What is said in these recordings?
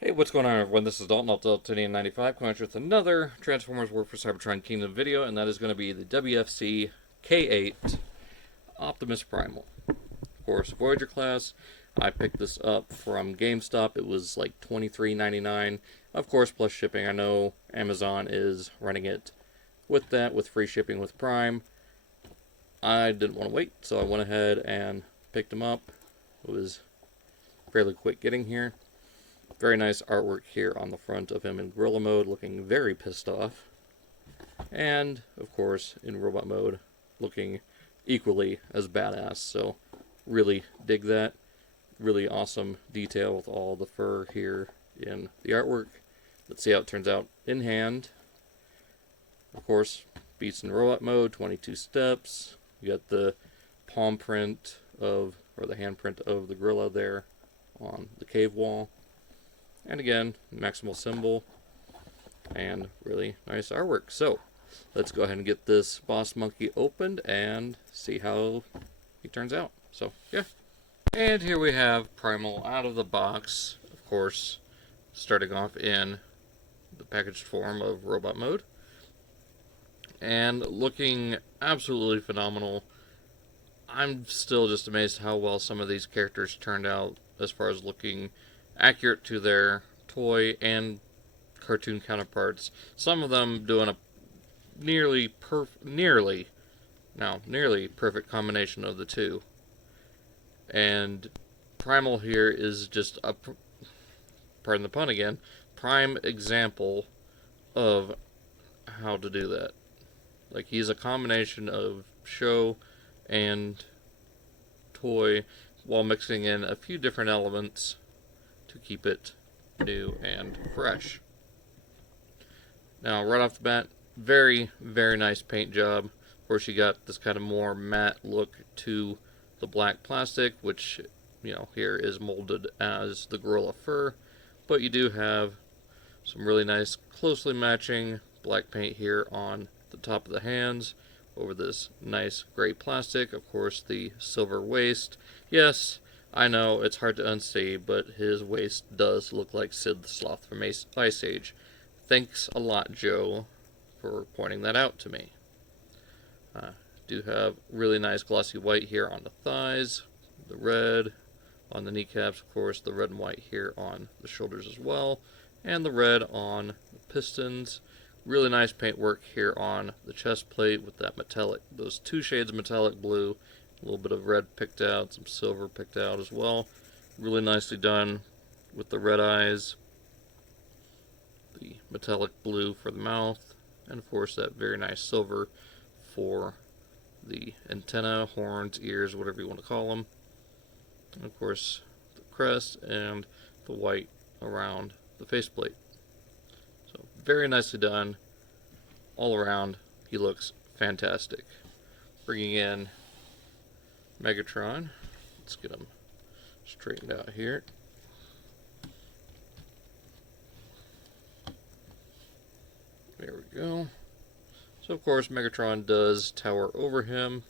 Hey, what's going on, everyone? This is Dalton, Altinian95, coming with another Transformers War for Cybertron Kingdom video, and that is going to be the WFC K-8 Optimus Primal. Of course, Voyager class. I picked this up from GameStop. It was like $23.99, of course, plus shipping. I know Amazon is running it with that, with free shipping with Prime. I didn't want to wait, so I went ahead and picked them up. It was fairly quick getting here. Very nice artwork here on the front of him in gorilla mode, looking very pissed off. And, of course, in robot mode, looking equally as badass. So, really dig that. Really awesome detail with all the fur here in the artwork. Let's see how it turns out in hand. Of course, beats in robot mode, 22 steps. You got the palm print of, or the handprint of the gorilla there on the cave wall. And again, maximal symbol, and really nice artwork. So, let's go ahead and get this boss monkey opened and see how he turns out. So, yeah. And here we have Primal out of the box, of course, starting off in the packaged form of robot mode. And looking absolutely phenomenal. I'm still just amazed how well some of these characters turned out as far as looking accurate to their toy and cartoon counterparts. Some of them doing a nearly perfect combination of the two. And Primal here is just a, pardon the pun again, prime example of how to do that. Like, he's a combination of show and toy while mixing in a few different elements to keep it new and fresh. Now, right off the bat, very, very nice paint job. Of course, you got this kind of more matte look to the black plastic, which, you know, here is molded as the gorilla fur. But you do have some really nice, closely matching black paint here on the top of the hands over this nice gray plastic. Of course, the silver waist. Yes, I know, it's hard to unsee, but his waist does look like Sid the Sloth from Ice Age. Thanks a lot, Joe, for pointing that out to me. Do have really nice glossy white here on the thighs, the red on the kneecaps, of course, the red and white here on the shoulders as well, and the red on the pistons. Really nice paintwork here on the chest plate with that metallic, those two shades of metallic blue. A little bit of red picked out, some silver picked out as well. Really nicely done with the red eyes, the metallic blue for the mouth, and of course that very nice silver for the antenna, horns, ears, whatever you want to call them. And of course the crest and the white around the faceplate. So very nicely done. All around, he looks fantastic. Bringing in Megatron. Let's get him straightened out here. There we go. So of course Megatron does tower over him.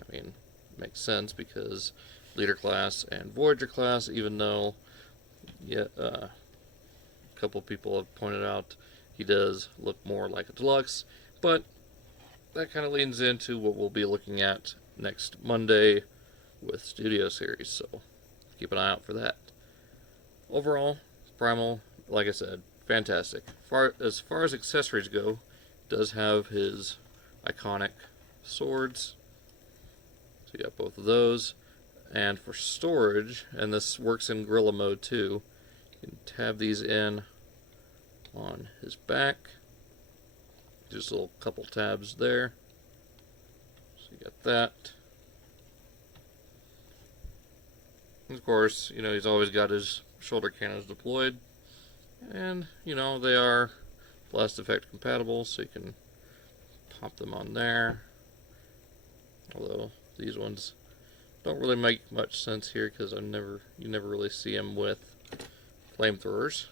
I mean, makes sense because Leader class and Voyager class, even though a couple people have pointed out he does look more like a deluxe, but that kind of leans into what we'll be looking at next Monday with Studio Series, so keep an eye out for that. Overall, Primal, like I said, fantastic. As far as accessories go, does have his iconic swords, so you got both of those. And for storage, and this works in gorilla mode too, you can tab these in on his back. Just a little couple tabs there. So you got that. And of course, you know, he's always got his shoulder cannons deployed. And, you know, they are blast effect compatible, so you can pop them on there. Although these ones don't really make much sense here because you never really see him with flamethrowers.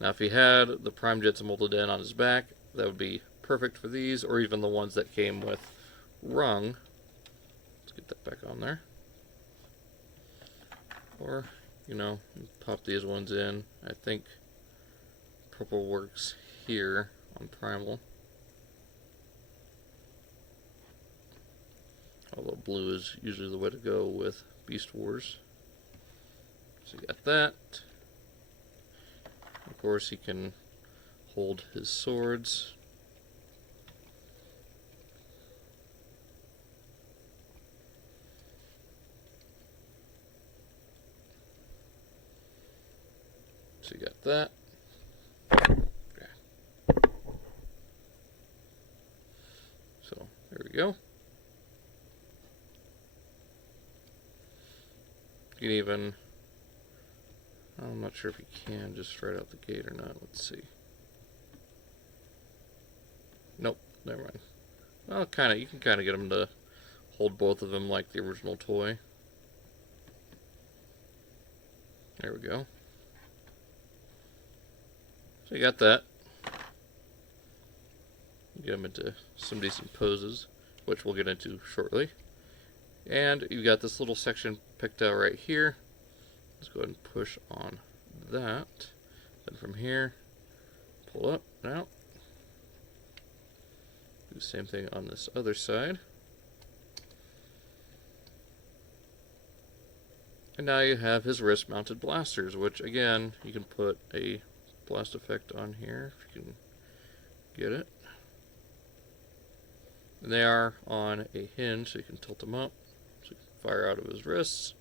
Now, if he had the Prime Jets molded in on his back, that would be perfect for these, or even the ones that came with rung. Let's get that back on there. Or you know, pop these ones in. I think purple works here on Primal. Although blue is usually the way to go with Beast Wars. So you got that. Of course, he can hold his swords. So you got that. Okay. So there we go. You can even, I'm not sure if you can just right out the gate or not. Let's see. Nope, never mind. Well, you can kind of get them to hold both of them like the original toy. There we go. So you got that. Get them into some decent poses, which we'll get into shortly. And you got this little section picked out right here. Let's go ahead and push on that. Then from here, pull up and out. Do the same thing on this other side. And now you have his wrist-mounted blasters, which again, you can put a blast effect on here if you can get it. And they are on a hinge, so you can tilt them up, so you can fire out of his wrists.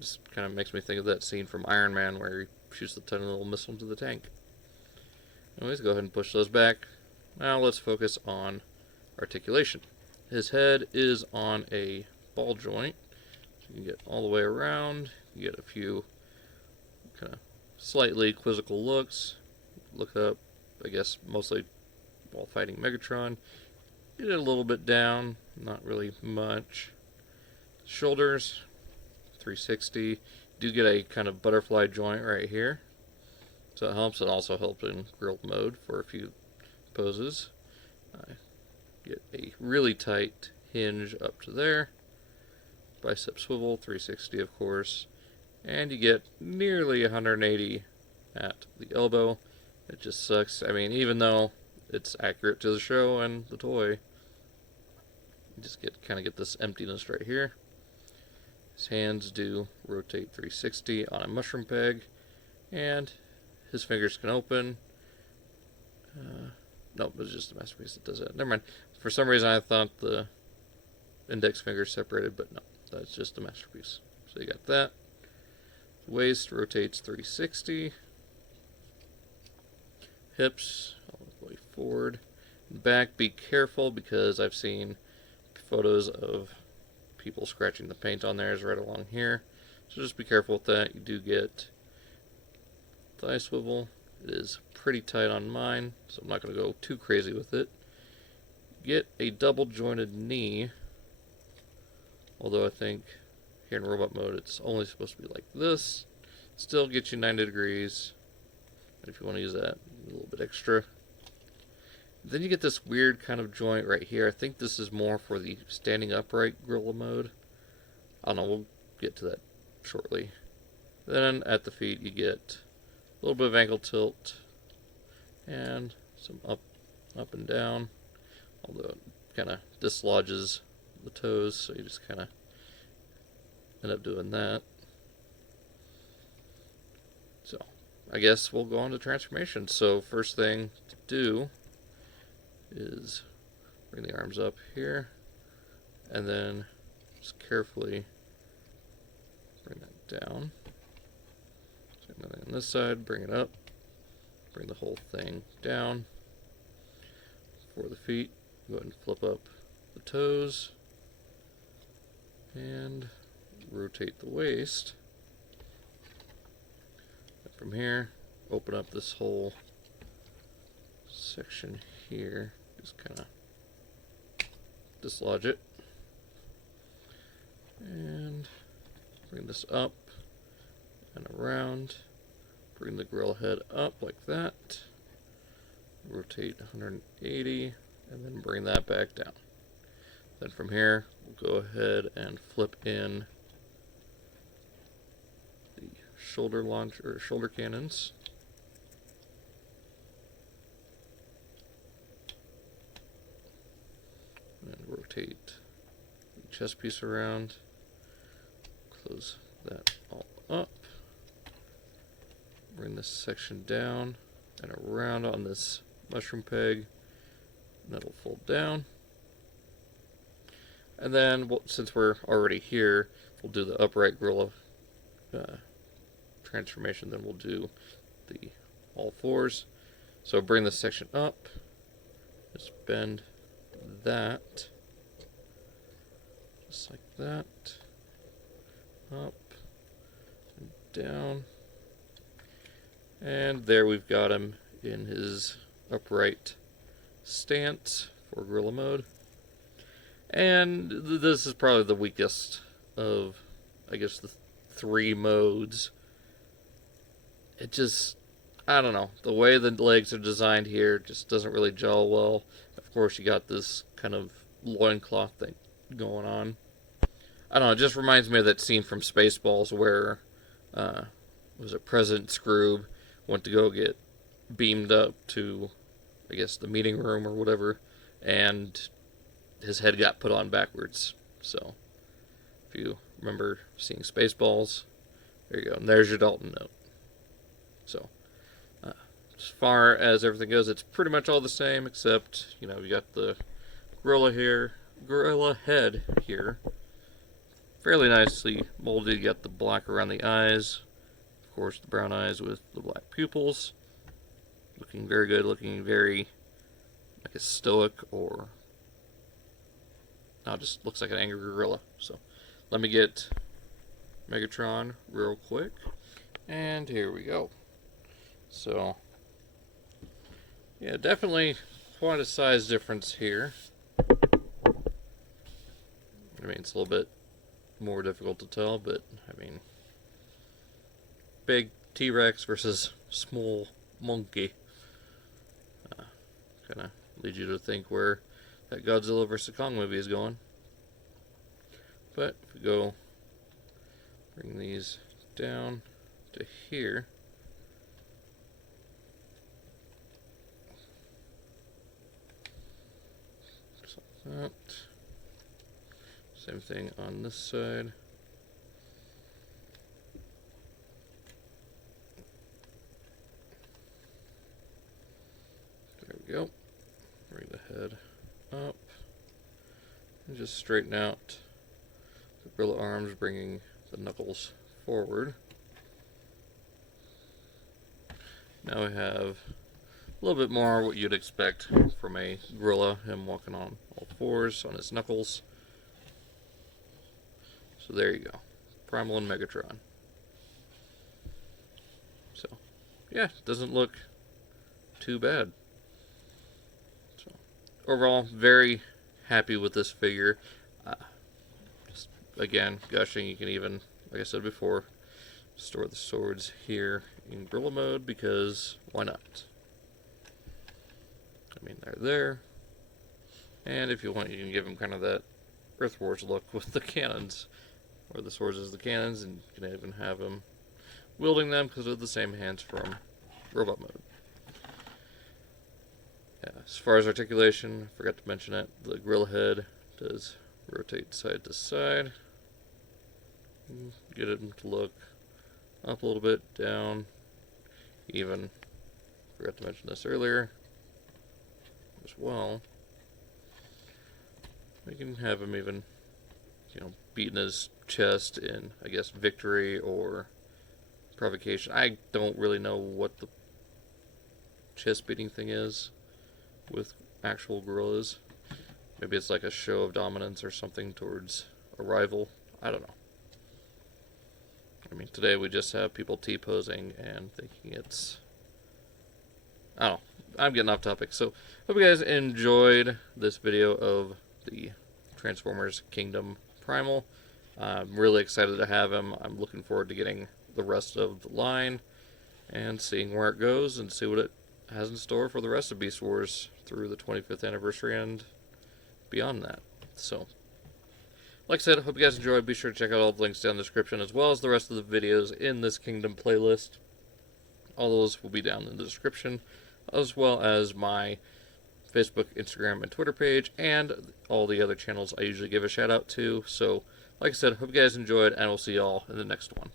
Just kind of makes me think of that scene from Iron Man where he shoots the tiny little missile into the tank. Anyways, go ahead and push those back. Now let's focus on articulation. His head is on a ball joint, so you can get all the way around. You get a few kind of slightly quizzical looks. Look up, I guess, mostly while fighting Megatron. Get it a little bit down, not really much. Shoulders, 360. Do get a kind of butterfly joint right here, so it helps. It also helps in grilled mode for a few poses. Get a really tight hinge up to there. Bicep swivel, 360 of course. And you get nearly 180 at the elbow. It just sucks. I mean, even though it's accurate to the show and the toy, you just kind of get this emptiness right here. His hands do rotate 360 on a mushroom peg, and his fingers can open. Nope, it's just the masterpiece that does it. Never mind. For some reason I thought the index fingers separated, but no, that's just a masterpiece. So you got that. The waist rotates 360. Hips all the way forward. Back, be careful because I've seen photos of people scratching the paint on theirs right along here. So just be careful with that. You do get thigh swivel. It is pretty tight on mine, so I'm not going to go too crazy with it. Get a double jointed knee, although I think here in robot mode it's only supposed to be like this. Still get you 90 degrees, and if you want to use that, a little bit extra. Then you get this weird kind of joint right here. I think this is more for the standing upright gorilla mode. I don't know, we'll get to that shortly. Then at the feet you get a little bit of ankle tilt and some up and down, although it kind of dislodges the toes, so you just kind of end up doing that. So I guess we'll go on to transformation. So first thing to do is bring the arms up here and then just carefully bring that down. So nothing on this side, bring it up, bring the whole thing down. For the feet, go ahead and flip up the toes and rotate the waist. And from here, open up this whole section here, just kind of dislodge it and bring this up and around. Bring the grill head up like that, rotate 180, and then bring that back down. Then from here, we'll go ahead and flip in the shoulder launch or shoulder cannons. And rotate the chest piece around. Close that all up. Bring this section down and around on this mushroom peg. And that'll fold down. And then, since we're already here, we'll do the upright gorilla transformation. Then we'll do the all fours. So bring this section up. Just bend that. Just like that. Up and down. And there we've got him in his upright stance for gorilla mode. And this is probably the weakest of, I guess, the three modes. It just, I don't know, the way the legs are designed here just doesn't really gel well. Of course, you got this kind of loincloth thing going on. I don't know, it just reminds me of that scene from Spaceballs where, was it President Scrooge went to go get beamed up to, I guess, the meeting room or whatever, and his head got put on backwards. So, if you remember seeing Spaceballs, there you go. And there's your Dalton note. So, as far as everything goes, it's pretty much all the same, except, you know, you got the gorilla head here. Fairly nicely molded. You got the black around the eyes. Of course, the brown eyes with the black pupils. Looking very good, looking very, I guess, stoic, or no, just looks like an angry gorilla. So let me get Megatron real quick, and here we go. So yeah, definitely quite a size difference here. I mean, it's a little bit more difficult to tell, but I mean, big T-Rex versus small monkey. Kind of leads you to think where that Godzilla vs. Kong movie is going. But if we go, bring these down to here. Just like that. Same thing on this side. There we go. Bring the head up. And just straighten out the gorilla arms, bringing the knuckles forward. Now we have a little bit more what you'd expect from a gorilla, him walking on all fours on his knuckles. So there you go. Primal and Megatron. So, yeah, doesn't look too bad. So, overall, very happy with this figure. Just, again, gushing. You can even, like I said before, store the swords here in gorilla mode, because why not? I mean, they're there. And if you want, you can give them kind of that Earth Wars look with the cannons. Or the swords as the cannons, and you can even have them wielding them because of the same hands from robot mode. Yeah, as far as articulation, I forgot to mention it, the gorilla head does rotate side to side. Get it to look up a little bit, down, even, forgot to mention this earlier as well. We can have him even, you know, beating his chest in, I guess, victory or provocation. I don't really know what the chest beating thing is with actual gorillas. Maybe it's like a show of dominance or something towards a rival. I don't know. I mean, today we just have people T-posing and thinking it's, I don't know. I'm getting off topic. So, hope you guys enjoyed this video of the Transformers Kingdom Primal. I'm really excited to have him. I'm looking forward to getting the rest of the line and seeing where it goes and see what it has in store for the rest of Beast Wars through the 25th anniversary and beyond that. So, Like I said, I hope you guys enjoyed. Be sure to check out all the links down in the description, as well as the rest of the videos in this Kingdom playlist. All those will be down in the description, as well as my Facebook, Instagram, and Twitter page, and all the other channels I usually give a shout out to. So, like I said, hope you guys enjoyed, and we'll see y'all in the next one.